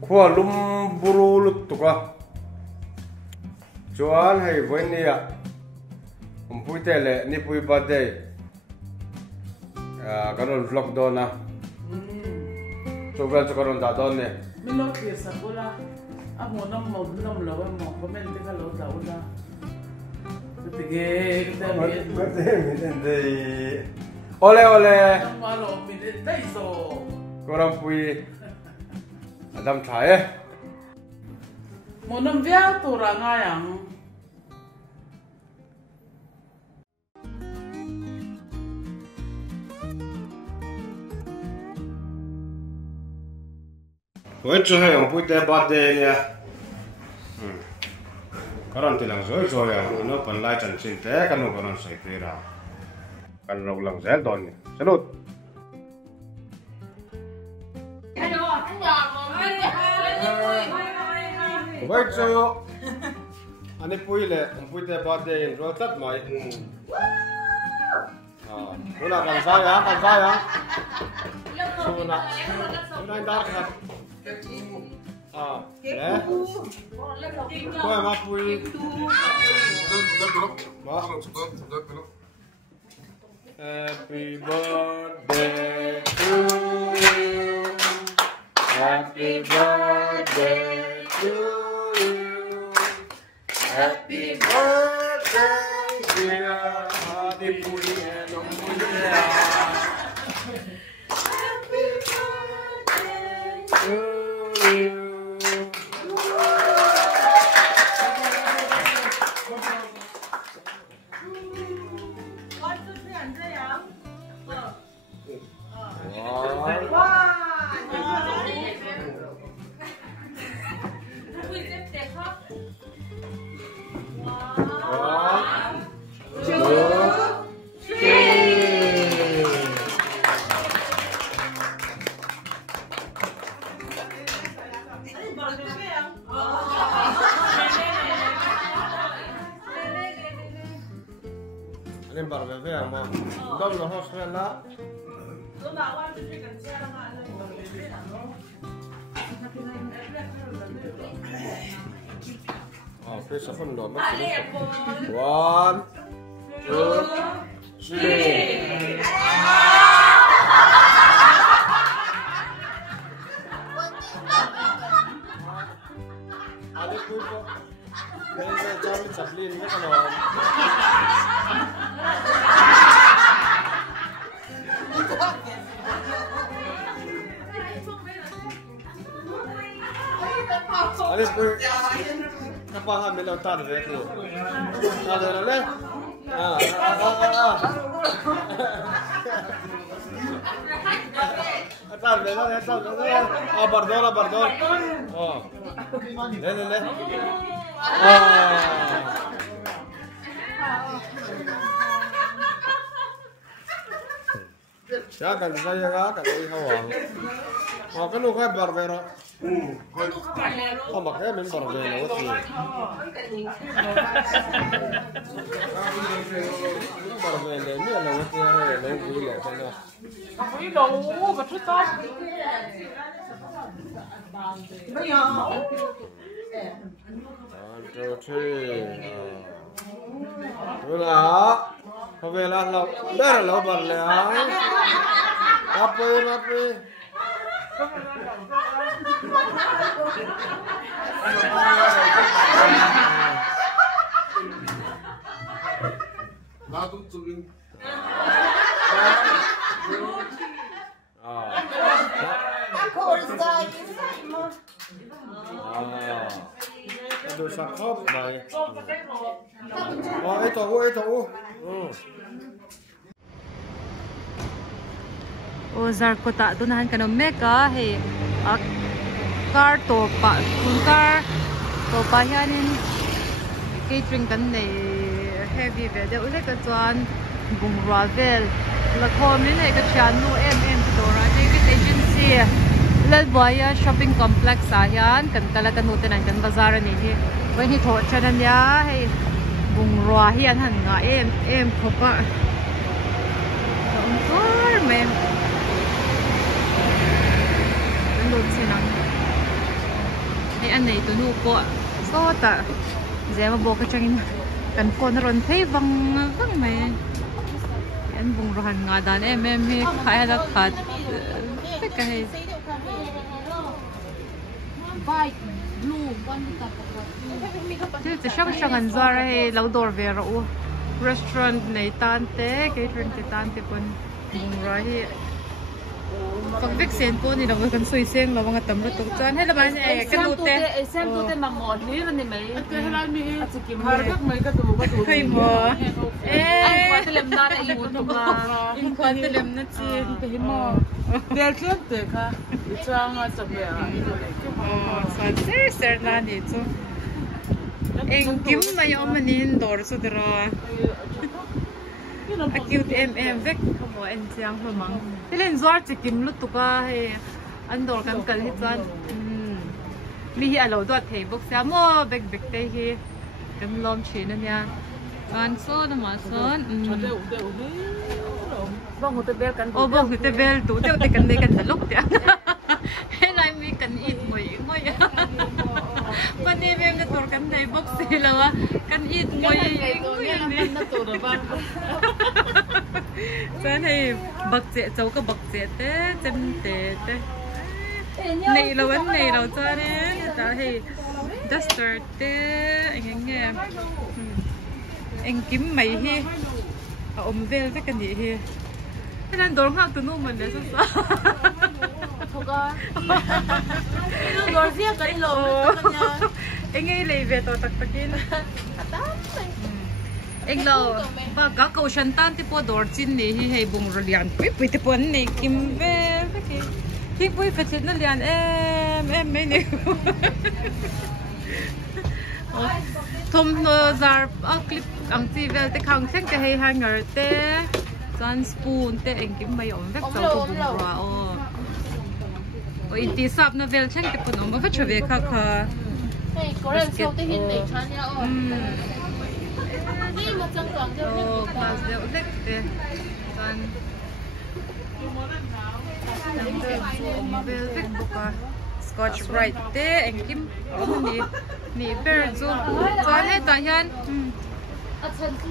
khua lum buru lut tuka chuan hei voinia pui te le ni pui birthday karon vlog dona chuvel chukaron da don ne mino ke sa bola amo nam mo nam lo mo comment ka lo da ula tige kita de ole ole malo mi de dai so koram pui adam thae mo nam via tu ra nga yang Vậy cho hay ông bui te birthday nha. Karon tilang rồi à, nó phần lại chân xin té cái nó còn sai phê ra. Cái nó lòng dễ đòn nhỉ. Salut. Vậy cho anh ấy bui lệ, ông bui te birthday rồi tất mày. Cô nào cần sai á? Cô nào đar khát. Ya. Kau yang mampu ini. Happy birthday to you. Happy birthday to you. Happy birthday dear Hadi Puri and Ombudia. Happy birthday to you. Lên bảo vệ về mà đông nó hot lên đó. Cái số phần đó mất. 1, 2, 3. Ada pun Nên cho mình chặt lên rất là ngon. Alis pun kapahan melawan tan itu. Ada lele. Tan lele, tan lele. Bardor. Oh. Lele. Ya kan saya kan ini hawa. Makan lu kayak barbero. Oh makanya main barbero itu. Barbero ini ada waktu yang lain gila sana. Aku ini loh, betul tak? Có về là lâu, đây là lâu bật lẹ. Mập đi. 나도 저기. Đồ sạc khớp này. Ấy tổ. O Zarkota tunahan ka no meka he car to pa kung car to pa hianin catering kan nei heavy ve de ule ka chuan bungrua vel la khom ni nei ka chian nu to ra David agency lalboya shopping complex a hian kan kala kan uten an kan bazar ani hi wen hi tho chanan ya he bungrua hian han nga em thopa men Lột xe nắng anh này tụi nu po so ta giờ mà bộ cái chân cần phone ron thấy văng văng mày anh bung rohan ngã đàn em hi khai là khát cái chứ chắc chắc anh ra hay lâu đổ về rồi restaurant này tan té catering thì tan thì còn bung ra hi pag vaccine po nila kan suising la mga tamro to chan hay laban cái lute xem tôi tên bằng ngọt lý là mấy cái hai mi chỉ kiếm hai các mấy cái tủ hay mo anh quan tâm na là yêu tụi mà in quan tâm na chi cái mo để chuyện thế cả trang à sắp về san ser na ni chu eng kim ma yo manin dor su dra acute vek mo en chiang ho mang tilen zor chi kim lu tuka he andor kan kal hi chan mi hi alo dot thei bok sa mo bek te hi kan lom chin ania kan so na ma son bông hột tê kan bông hột tê tu te kan nei kan lok te he lai mi kan eat moi Pati may natur kan na box sila wa kan eat mo yung natur ba sana bakse cháu ka bakse te tem te nei lawan nei law sana ta hey duster te anh kiếm mày hi vel với kan hi cái nan dorm ha tu nu man le sa rồi riêng cái lỗ anh ấy lấy về tàu tắc takin anh lâu và các câu chuyện tan thì po đổ chín này hay bung rồi liền quý thì po này kim về cái thì quý phải chết nó liền em mấy này thom zar clip ang ti về te khang sen cái hay hanger te san spoon te anh kim may ông vết tàu của bung rồi inti sap na vel chen ke puno ma facho ve kha hey korean so te hin nei chan ya ni ma chang tang de pas de ulek te san vel vek boka scotch bright te engkim ni ber zo chan he ta hian a chan tu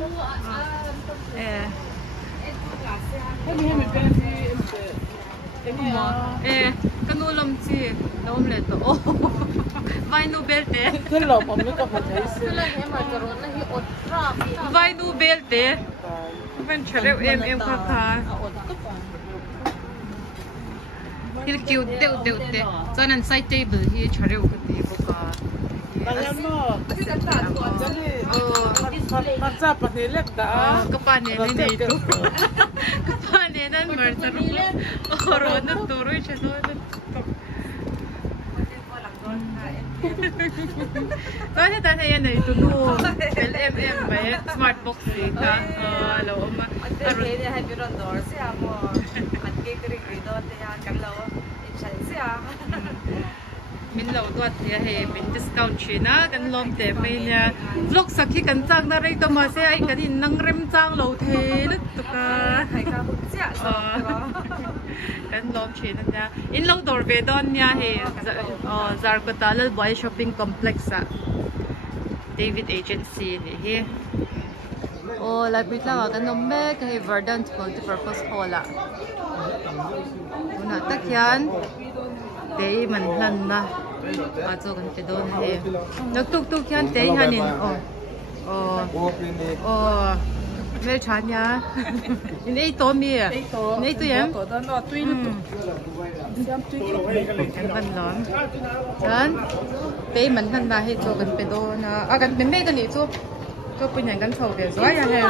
mi ber kanu lom chi lom le to vai nu bel te cái lò mắm nó có phải thấy xưa là em mà cái rốn nó hi ột ra vai nu bel te ven chere em kha hil kiu deu te chanan side table hi chere ko te boka Alam Matsa pa nilek da. Kapane ni ito. Kapane nan martaro. Oro na turoy siya doon. Kasi tayo yan na ito no. LMM ba yan? Smart box dito. Alaw ma. Aron ni hay biron door siya mo. Magkikiri doon yan kalaw. Inshallah siya. Min lo tuat ya he min discount china kan lom te mai nya vlog sakhi kan chang na rei to ma se ai kan in nang rem chang lo the lut to ka hay ka bu sia kan lom china nya in lo dor ve don nya he zar ko talal boy shopping complex sa David Agency ni he la pitla kan nom me ka he verdant multi-purpose hall la una tak yan day man na ato kan te don he nagtuk yan day hanin mel chan ya in ei to mi nei to yam To dan no tui lu. Siam tui. kan ban lon chan day man na he to kan pe do na kan me kan ni chu to punya kan thau ve zoi ya he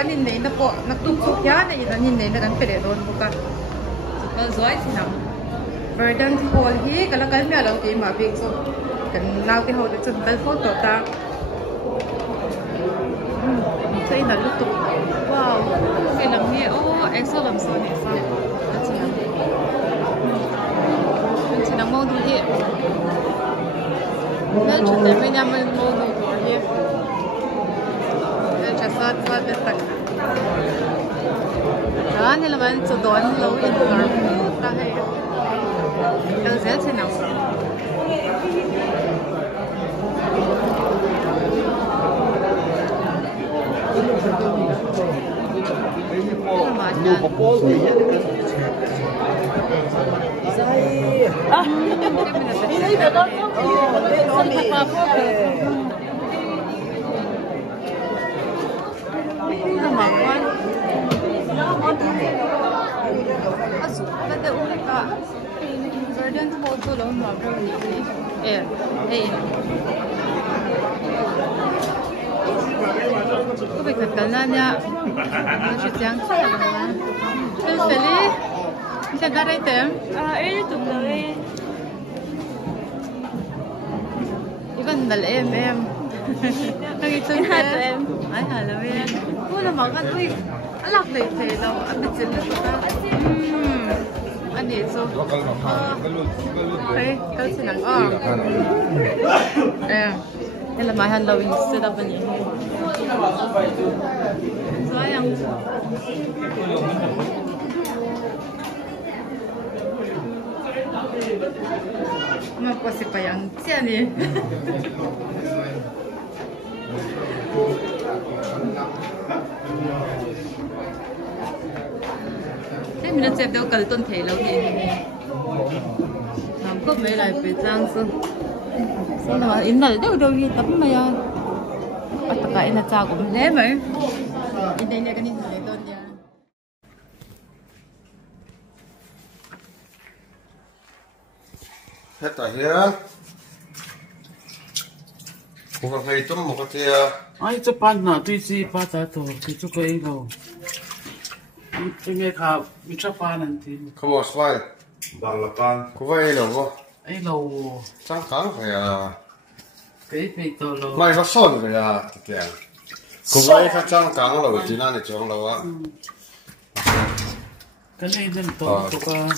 anin nei na po nagtuk ya na anin nei na kan pe don buka zoi sinam Verdant Hall hi kala kal me alo ti ma big so kan naw ti ho de chun bel photo ta sai na lutu wow cái lam ni exo lam so ni sa chi na mo du hi na chun de me nyam mo du ko hi na cha sa de tak kan ni lawan so don lo in kar ta hai Đâu dễ thế nào? Lu có bố gì hết. Có bị thật cẩn thận nha. Nó chỉ trắng sao rồi mà. Em xử lý. Chắc cái đây tém. Ấy tụm đời. Ikan dal em. Nagitun ka em. Ay halamin. Wala makan uy. Alak na ito daw. Ano sila sa? Ano ito? Okay, kau senang oh. Đây là máy Halloween set up anh nhỉ? Sayang. Apa sih payang siapa ni? Thế mình đã xếp đâu cần tuân thể lâu gì? Làm cốt mấy lại phải trang sư. Sao mà in là đâu gì tấm mà à? Tất cả in là chào cũng thế mà. In đây là cái này là đơn nha. Hết tại here. Cô có hay tôm một cái tia. Ai cho pan nào tuy gì pa ta to thì cho cái đâu. Cái nghe khá bị cho pan anh thì. Không có xoay. Bằng là pan. Cô vay đâu cô? Ấy lâu. Trắng trắng phải à. Cái bị to lâu. Mày có son phải à? Kìa. Cô vay phải trắng trắng lâu chỉ là để trồng lâu á. Cái này nên to to cả.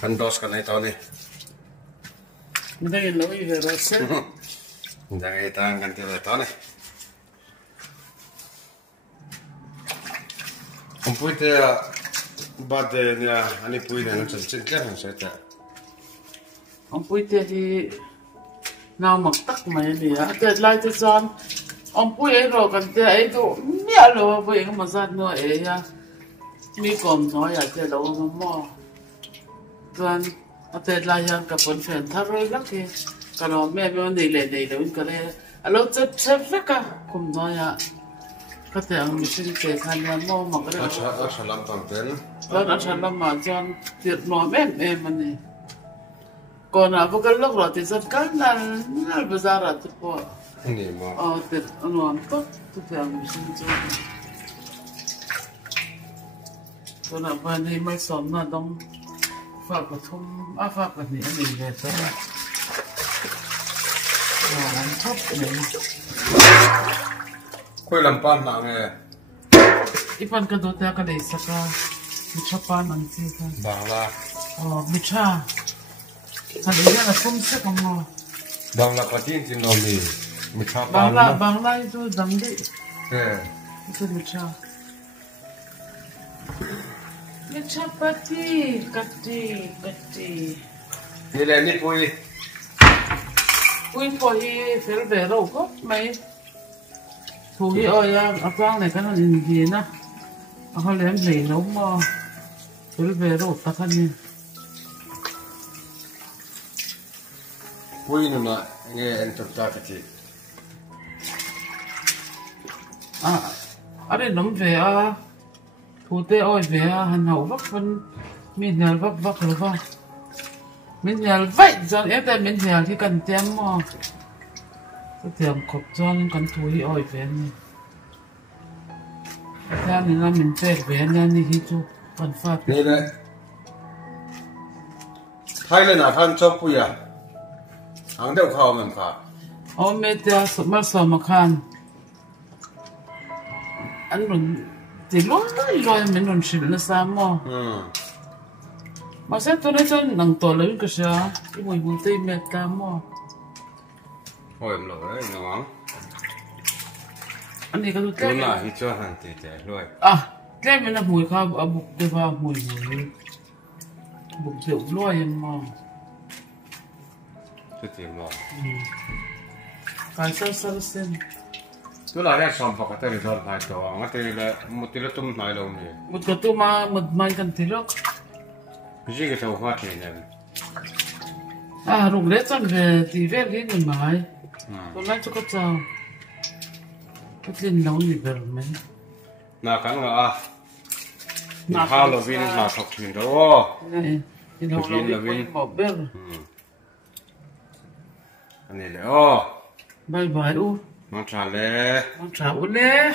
Anh đốt cái này to đi. Mình đang lâu như vậy rồi. Jangan tangan ganti leto nih. Pui te bade nia ani pui ne ngan chin ke han sai ta. Ông Pui thì nào mặc tắc mày đi á, thế lại thế gian ông Pui ấy rồi còn thế ấy đồ mía rồi với cái mà gian nữa ấy á, mi còn nói à thế đâu mà mò, toàn thế lại hàng cả phần phần thắt rồi lắm kì, cái đó mẹ mình đi lên cái này, alo chết chết hết cả, cũng nói à, cái thế ông mình sẽ thành ra mò mà cái đó, Asa lam pampen. đó là sản phẩm mà gian tiệt mò em mà này. Còn à với cái lúc rồi thì rất căng là bây giờ là thật quá Ni mo. thì anh làm tốt tôi phải làm sinh cho còn là bên này mấy xóm là đông phạt cái thùng phạt cái này anh đi về tới làm thấp này Koi lam pan na nge. ipan cái đó ta cái này saka mi cha pan anh chị kan Bangla. mi cha thành ra là không sẽ không ngon Bangla patin tin no mi. Mi cha pan. bang la itu dang di Eh. itu mi cha pati kati Ni le ni pui. Ui phô hi phèo về đâu có mấy thu hi ơi à quang này cái nó gì nè họ lấy gì nấu mà phèo về đâu ta cái gì Pui nu na nge en tok ta ka ti. ở đây nấm về à thu tê ơi về à hành hậu vấp phân mình nhà vấp rồi vâng mình nhà vậy cho em đây mình nhà thì cần tem mà cái tem cột cho cần thu hi ơi về này tem này là mình về nhà này hi chú cần phát Ni le. Thailand à than chop pui à. Ang deu khao man kha. mẹ tia mà sao mà khan anh luôn thì lo mình luôn xịn là sao mà sao tôi nói cho nằng tổ lớn cái sao cái mùi tây mẹ ta mà Oi em lo ấy ngon. anh đi cái Lu cái na hi cho han ti te loi. cái mình là mùi khá bục cái vào mùi bục rượu lôi em mà Tu ti mo. cái sao sao xem tu la ya som pa ka te rizal hai to nga te le mutila tum nai lo ni một cái tu mà một mai cần thì lúc ji ke so hwa ke ne à rụng lết chân về thì về đi mình mãi tôi nói cho có chào cái tin nấu gì về mình na kan nga a na Halloween na thok thin do này thì nấu lâu đi bỏ bếp ani le o bye bye u ma cha le nó chào u nè